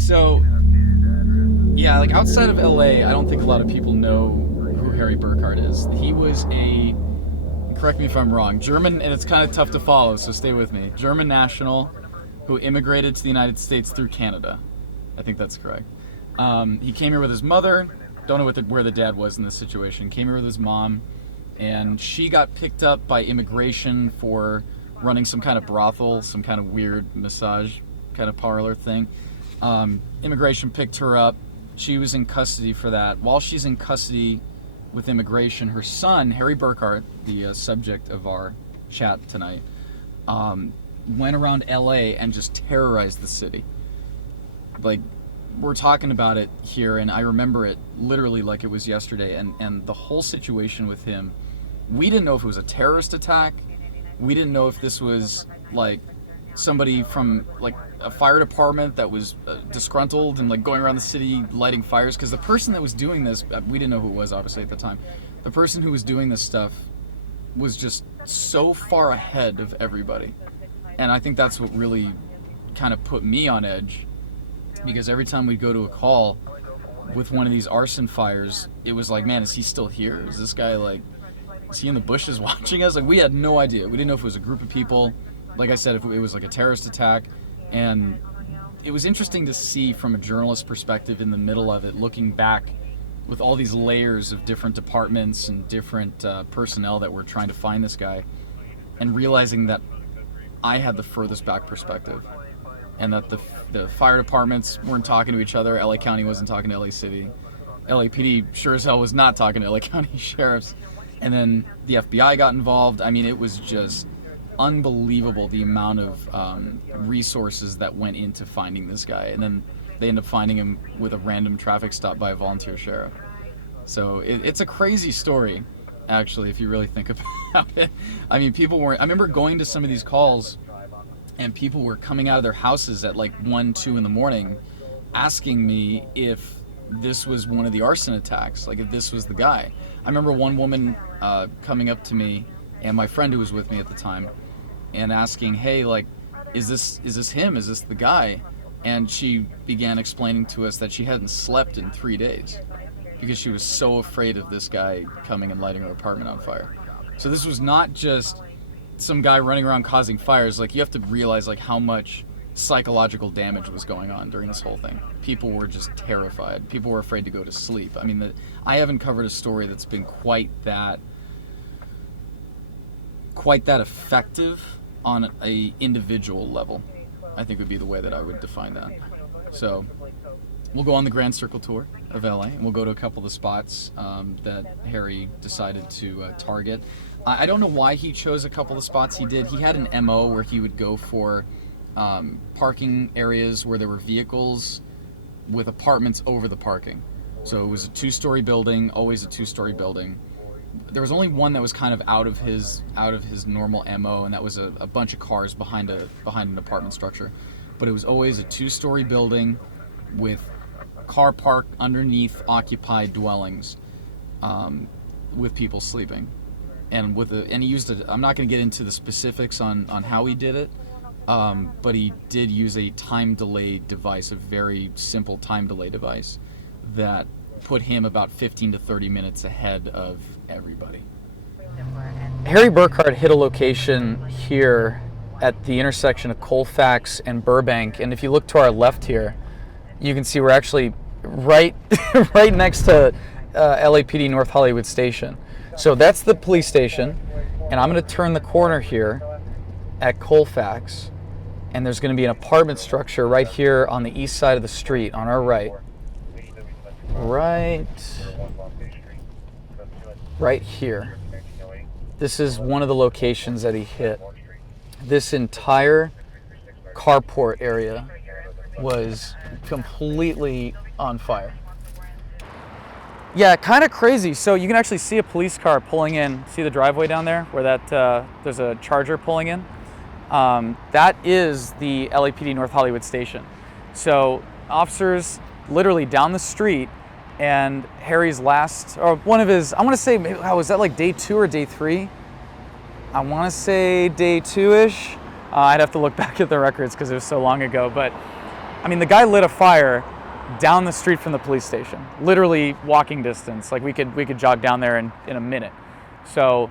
So, yeah, like outside of LA, I don't think a lot of people know who Harry Burkhart is. He was a, correct me if I'm wrong, German, and it's kind of tough to follow, so stay with me. German national who immigrated to the United States through Canada. I think that's correct. He came here with his mother. Don't know where the dad was in this situation. Came here with his mom, and she got picked up by immigration for running some kind of brothel, some kind of weird massage kind of parlor thing. Immigration picked her up. She was in custody for that. While she's in custody with immigration, her son, Harry Burkhart, the subject of our chat tonight, went around LA and just terrorized the city. Like, we're talking about it here, and I remember it literally like it was yesterday, and the whole situation with him, we didn't know if it was a terrorist attack. We didn't know if this was like somebody from like a fire department that was disgruntled and like going around the city lighting fires, because the person that was doing this, we didn't know who it was obviously at the time. The person who was doing this stuff was just so far ahead of everybody, and I think that's what really kind of put me on edge, because every time we'd go to a call with one of these arson fires, it was like, man, is he still here? Is this guy like, is he in the bushes watching us? Like, we had no idea. We didn't know if it was a group of people, like I said, if it was like a terrorist attack. And it was interesting to see from a journalist perspective in the middle of it, looking back with all these layers of different departments and different personnel that were trying to find this guy, and realizing that I had the furthest back perspective, and that the fire departments weren't talking to each other. LA County wasn't talking to LA City. LAPD sure as hell was not talking to LA County sheriffs. And then the FBI got involved. I mean, it was just unbelievable the amount of resources that went into finding this guy. And then they ended up finding him with a random traffic stop by a volunteer sheriff. So it's a crazy story, actually, if you really think about it. I mean, I remember going to some of these calls, and people were coming out of their houses at like 1, 2 in the morning asking me if this was one of the arson attacks, like if this was the guy. I remember one woman coming up to me and my friend who was with me at the time and asking, hey, like, is this him? Is this the guy? And she began explaining to us that she hadn't slept in 3 days because she was so afraid of this guy coming and lighting her apartment on fire. So this was not just some guy running around causing fires. Like, you have to realize like how much psychological damage was going on during this whole thing. People were just terrified. People were afraid to go to sleep. I mean, I haven't covered a story that's been quite that effective on a individual level, I think would be the way that I would define that. So we'll go on the Grand Circle tour of LA, and we'll go to a couple of the spots that Harry decided to target. I don't know why he chose a couple of spots he did. He had an MO where he would go for parking areas where there were vehicles with apartments over the parking. So it was a 2-story building, always a 2-story building. There was only one that was kind of out of his normal MO, and that was a bunch of cars behind an apartment structure. But it was always a 2-story building with car park underneath occupied dwellings, with people sleeping. And he used it. I'm not going to get into the specifics on how he did it. But he did use a time delay device, a very simple time delay device that put him about 15 to 30 minutes ahead of everybody. Harry Burkhart hit a location here at the intersection of Colfax and Burbank, and if you look to our left here, you can see we're actually right next to LAPD North Hollywood Station. So that's the police station, and I'm going to turn the corner here at Colfax, and there's going to be an apartment structure right here on the east side of the street on our right. Right here. This is one of the locations that he hit. This entire carport area was completely on fire. Yeah, kind of crazy. So you can actually see a police car pulling in. See the driveway down there where that there's a Charger pulling in? That is the LAPD North Hollywood station. So officers literally down the street, and Harry's one of his, I want to say, was that like day 2 or day 3? I want to say day 2-ish. I'd have to look back at the records because it was so long ago, but I mean, the guy lit a fire down the street from the police station, literally walking distance. Like we could jog down there in a minute. So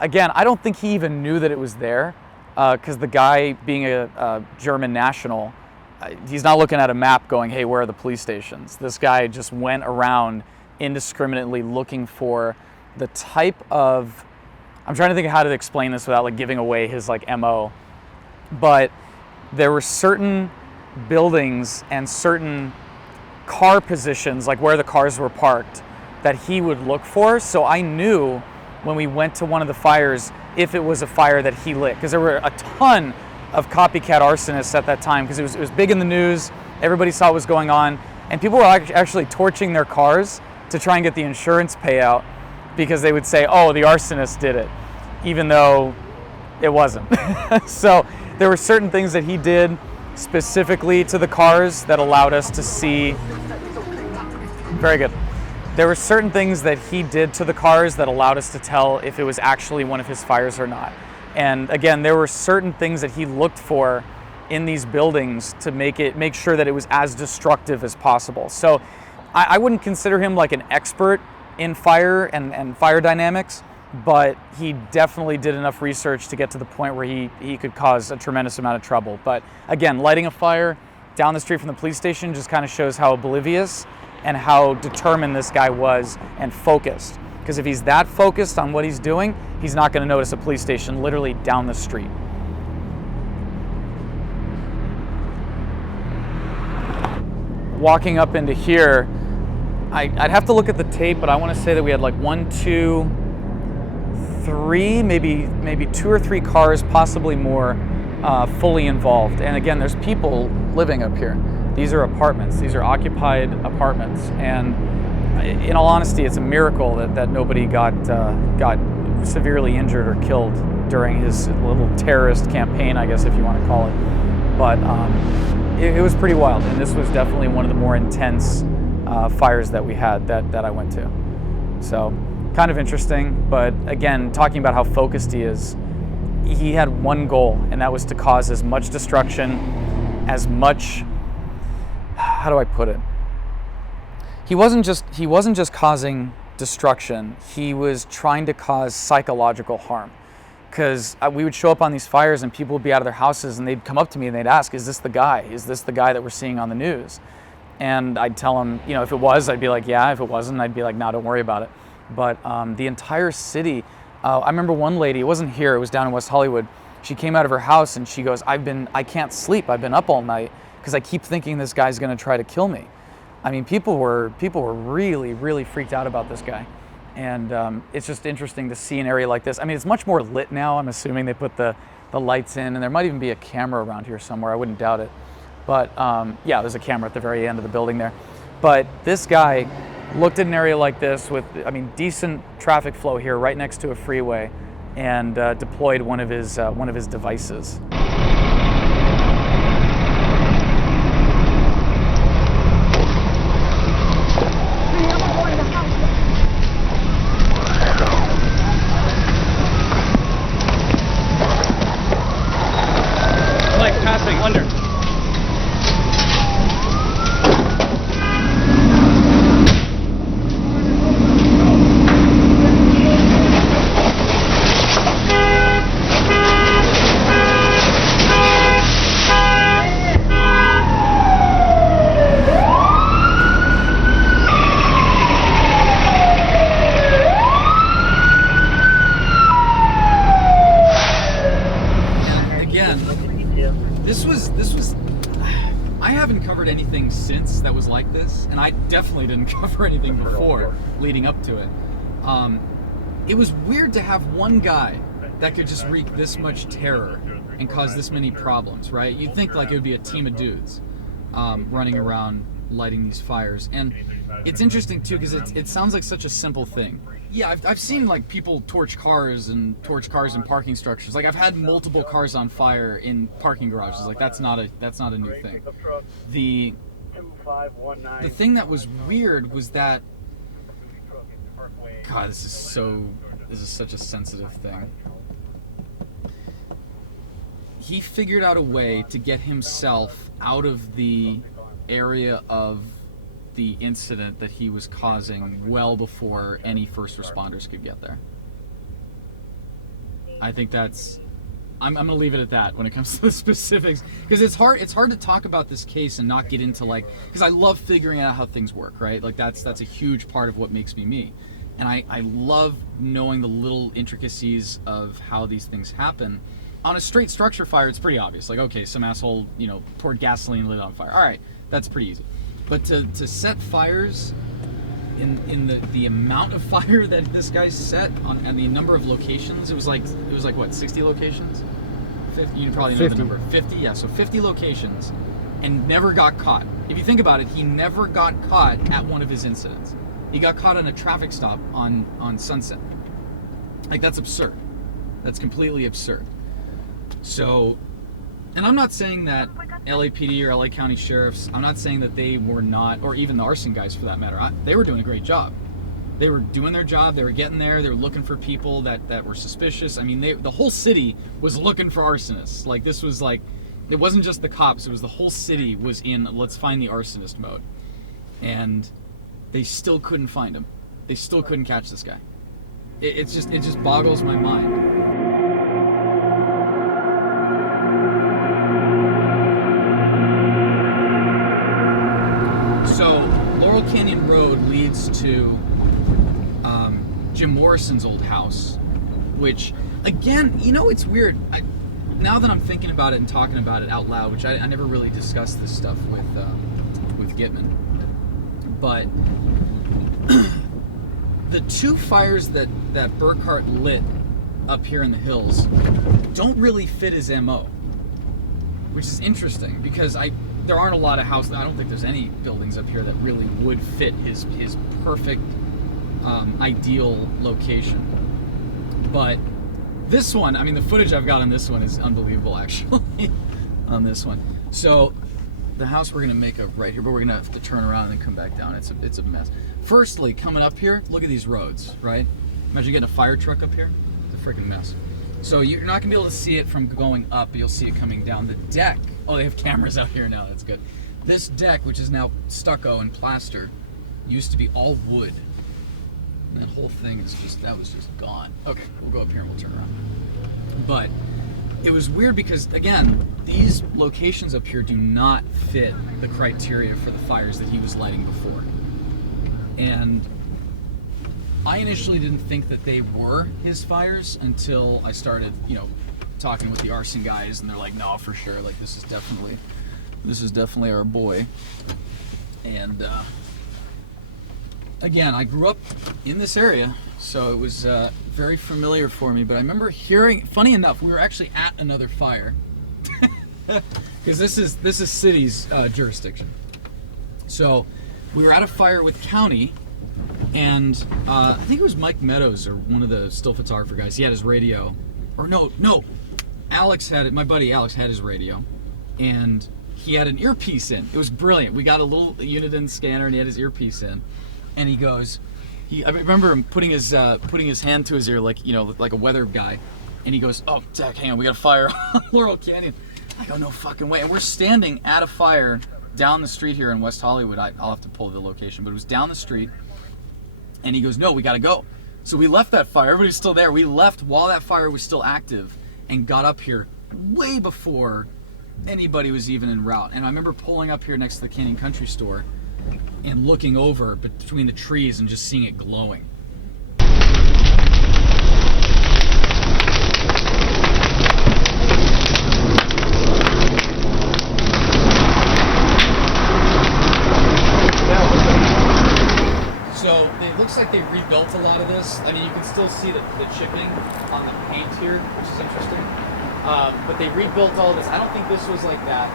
again, I don't think he even knew that it was there, because the guy, being a German national, he's not looking at a map going, hey, where are the police stations? This guy just went around indiscriminately looking for the type of, I'm trying to think of how to explain this without like giving away his like MO, but there were certain buildings and certain car positions, like where the cars were parked, that he would look for. So I knew when we went to one of the fires if it was a fire that he lit, because there were a ton of copycat arsonists at that time, because it was big in the news, everybody saw what was going on, and people were actually torching their cars to try and get the insurance payout, because they would say, oh, the arsonist did it, even though it wasn't. So there were certain things that he did specifically to the cars that allowed us to see. Very good. There were certain things that he did to the cars that allowed us to tell if it was actually one of his fires or not. And again, there were certain things that he looked for in these buildings to make sure that it was as destructive as possible. So I wouldn't consider him like an expert in fire and fire dynamics, but he definitely did enough research to get to the point where he could cause a tremendous amount of trouble. But again, lighting a fire down the street from the police station just kind of shows how oblivious and how determined this guy was and focused. Because if he's that focused on what he's doing, he's not going to notice a police station literally down the street. Walking up into here, I'd have to look at the tape, but I want to say that we had like 1, 2, 3, maybe 2 or 3 cars, possibly more, fully involved. And again, there's people living up here. These are apartments. These are occupied apartments. And in all honesty, it's a miracle that nobody got severely injured or killed during his little terrorist campaign, I guess, if you want to call it. But it was pretty wild, and this was definitely one of the more intense fires that we had that I went to. So kind of interesting, but again, talking about how focused he is, he had one goal, and that was to cause as much destruction, as much, how do I put it? He wasn't just causing destruction, he was trying to cause psychological harm. Because we would show up on these fires and people would be out of their houses and they'd come up to me and they'd ask, is this the guy? Is this the guy that we're seeing on the news? And I'd tell them, if it was, I'd be like, yeah. If it wasn't, I'd be like, no, don't worry about it. But the entire city, I remember one lady, it wasn't here, it was down in West Hollywood. She came out of her house and she goes, I can't sleep. I've been up all night because I keep thinking this guy's going to try to kill me. I mean, people were really, really freaked out about this guy. And it's just interesting to see an area like this. I mean, it's much more lit now. I'm assuming they put the lights in, and there might even be a camera around here somewhere. I wouldn't doubt it. But yeah, there's a camera at the very end of the building there. But this guy looked at an area like this with, decent traffic flow here, right next to a freeway, and deployed one of his devices. Anything since that was like this, and I definitely didn't cover anything before leading up to it. It was weird to have one guy that could just wreak this much terror and cause this many problems, right? You'd think like it would be a team of dudes running around lighting these fires. And it's interesting too because it sounds like such a simple thing. Yeah, I've seen like people torch cars in parking structures. Like I've had multiple cars on fire in parking garages. Like that's not a new thing. The thing that was weird was that, God, this is such a sensitive thing. he figured out a way to get himself out of the area of the incident that he was causing well before any first responders could get there. I think that's... I'm going to leave it at that when it comes to the specifics, because it's hard to talk about this case and not get into, like, because I love figuring out how things work, right? Like that's a huge part of what makes me me. And I love knowing the little intricacies of how these things happen. On a straight structure fire, it's pretty obvious. Like, okay, some asshole, poured gasoline and lit it on fire. All right, that's pretty easy. But to set fires in the amount of fire that this guy set and the number of locations, it was like what, 60 locations? 50, you probably know 50. the number. 50, yeah, so 50 locations, and never got caught. If you think about it, he never got caught at one of his incidents. He got caught on a traffic stop on Sunset. Like, that's absurd. That's completely absurd. So, and I'm not saying that LAPD or LA County sheriffs, I'm not saying that they were not, or even the arson guys for that matter, they were doing a great job. They were doing their job, they were getting there, they were looking for people that were suspicious. I mean, the whole city was looking for arsonists. Like, this was like, it wasn't just the cops, it was the whole city was in let's find the arsonist mode. And they still couldn't find him. They still couldn't catch this guy. It just boggles my mind. So, Laurel Canyon Road leads to Jim Morrison's old house, which, again, it's weird. Now that I'm thinking about it and talking about it out loud, which I never really discussed this stuff with Gitman, but the two fires that Burkhart lit up here in the hills don't really fit his MO, which is interesting because there aren't a lot of houses. I don't think there's any buildings up here that really would fit his perfect ideal location. But this one, I mean, the footage I've got on this one is unbelievable, actually. On this one, so the house we're gonna make a right here, but we're gonna have to turn around and then come back down. It's a mess. Firstly, coming up here, look at these roads, right? Imagine getting a fire truck up here. It's a freaking mess. So you're not gonna be able to see it from going up, but you'll see it coming down. The deck, oh, they have cameras out here now, that's good. This deck, which is now stucco and plaster, used to be all wood. And that whole thing is that was just gone. Okay, we'll go up here and we'll turn around. But it was weird because, again, these locations up here do not fit the criteria for the fires that he was lighting before. And I initially didn't think that they were his fires until I started, talking with the arson guys, and they're like, no, for sure, like, this is definitely our boy. And again, I grew up in this area, so it was very familiar for me. But I remember hearing, funny enough, we were actually at another fire because this is city's jurisdiction. So we were at a fire with county, and I think it was Mike Meadows or one of the still photographer guys. He had his radio, or no, Alex had it. My buddy Alex had his radio, and he had an earpiece in. It was brilliant. We got a little Uniden scanner, and he had his earpiece in. And he goes, I remember him putting his hand to his ear like a weather guy, and he goes, "Oh, Zach, hang on, we got a fire on Laurel Canyon." I go, "No fucking way!" And we're standing at a fire down the street here in West Hollywood. I'll have to pull the location, but it was down the street. And he goes, "No, we gotta go." So we left that fire. Everybody's still there. We left while that fire was still active, and got up here way before anybody was even en route. And I remember pulling up here next to the Canyon Country Store and looking over between the trees and just seeing it glowing. So it looks like they rebuilt a lot of this. I mean, you can still see the chipping on the paint here, which is interesting. But they rebuilt all this. I don't think this was like that,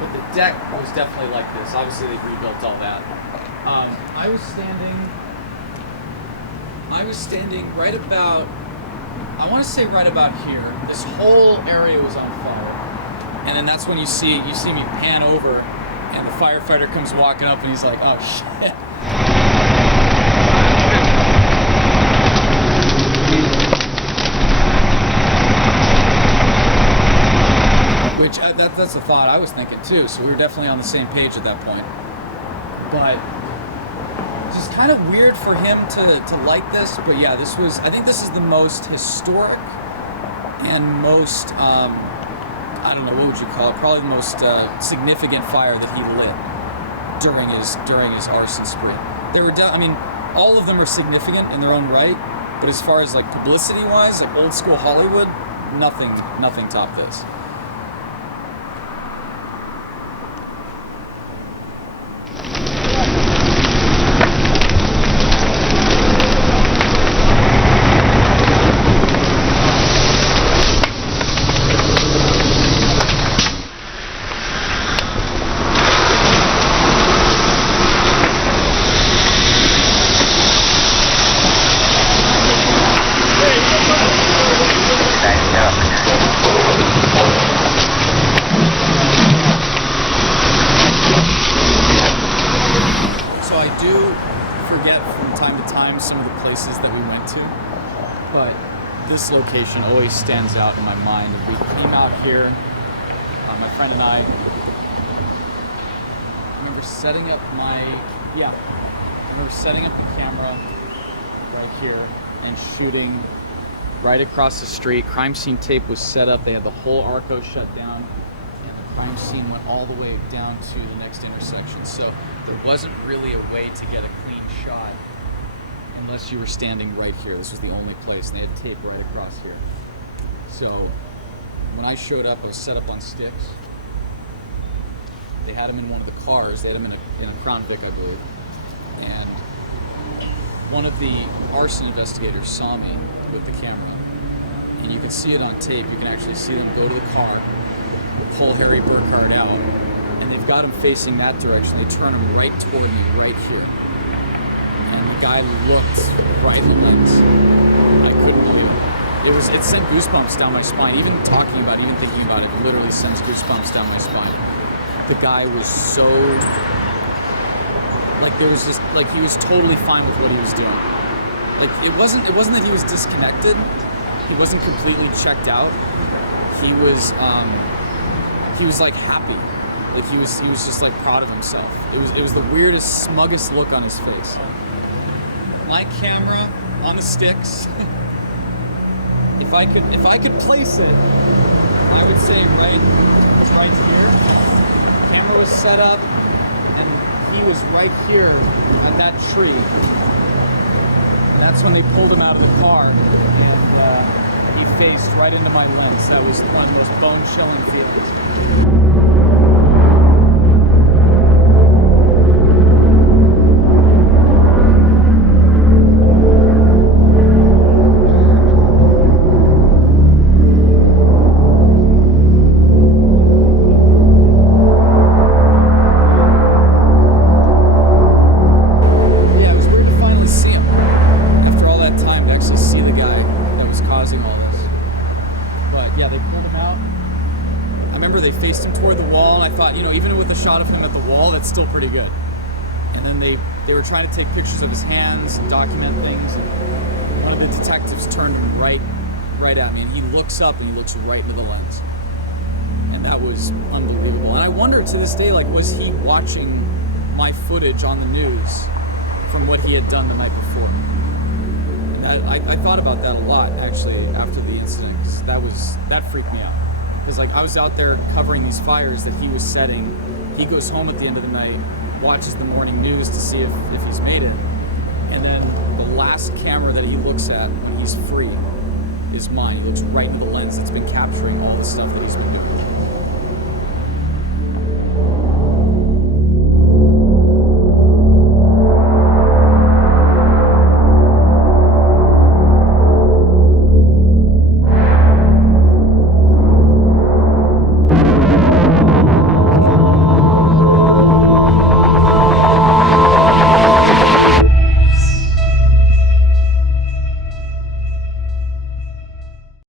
but the deck was definitely like this. Obviously, they rebuilt all that. I was standing right about, I want to say right about here. This whole area was on fire, and then that's when you see me pan over, and the firefighter comes walking up, and he's like, "Oh shit." that's the thought I was thinking too. So we were definitely on the same page at that point. But just kind of weird for him to like this. But yeah, I think this is the most historic and most, I don't know, what would you call it? Probably the most significant fire that he lit during his arson spree. They were, I mean, all of them are significant in their own right. But as far as like publicity-wise, like old school Hollywood, nothing topped this. This location always stands out in my mind. We came out here, my friend and I remember setting up the camera right here and shooting right across the street. Crime scene tape was set up. They had the whole Arco shut down, and the crime scene went all the way down to the next intersection. So there wasn't really a way to get a clean shot unless you were standing right here. This was the only place, and they had tape right across here. So when I showed up, I was set up on sticks. They had him in one of the cars. They had him in a Crown Vic, I believe. And one of the arson investigators saw me with the camera, and you can see it on tape. You can actually see them go to the car, pull Harry Burkhart out, and they've got him facing that direction. They turn him right toward me, right here. And the guy looked right in the lens. I couldn't believe it. It sent goosebumps down my spine. Even talking about it, even thinking about it, it literally sends goosebumps down my spine. The guy was so, like, there was just, like, he was totally fine with what he was doing. Like, it wasn't that he was disconnected. He wasn't completely checked out. He was like happy. Like he was just like proud of himself. It was the weirdest, smuggest look on his face. My camera on the sticks. If I could place it, I would say right here. Camera was set up, and he was right here at that tree. That's when they pulled him out of the car, and he faced right into my lens. That was one of the most bone-chilling feelings. Still pretty good. And then they were trying to take pictures of his hands and document things, and one of the detectives turned right at me, and he looks up and he looks right into the lens, and that was unbelievable. And I wonder to this day, like, was he watching my footage on the news from what he had done the night before? And I thought about that a lot actually after the incident, 'cause that freaked me out, because like I was out there covering these fires that he was setting. He goes home at the end of the night, watches the morning news to see if he's made it, and then the last camera that he looks at when he's free is mine. He looks right into the lens that's been capturing all the stuff that he's been doing.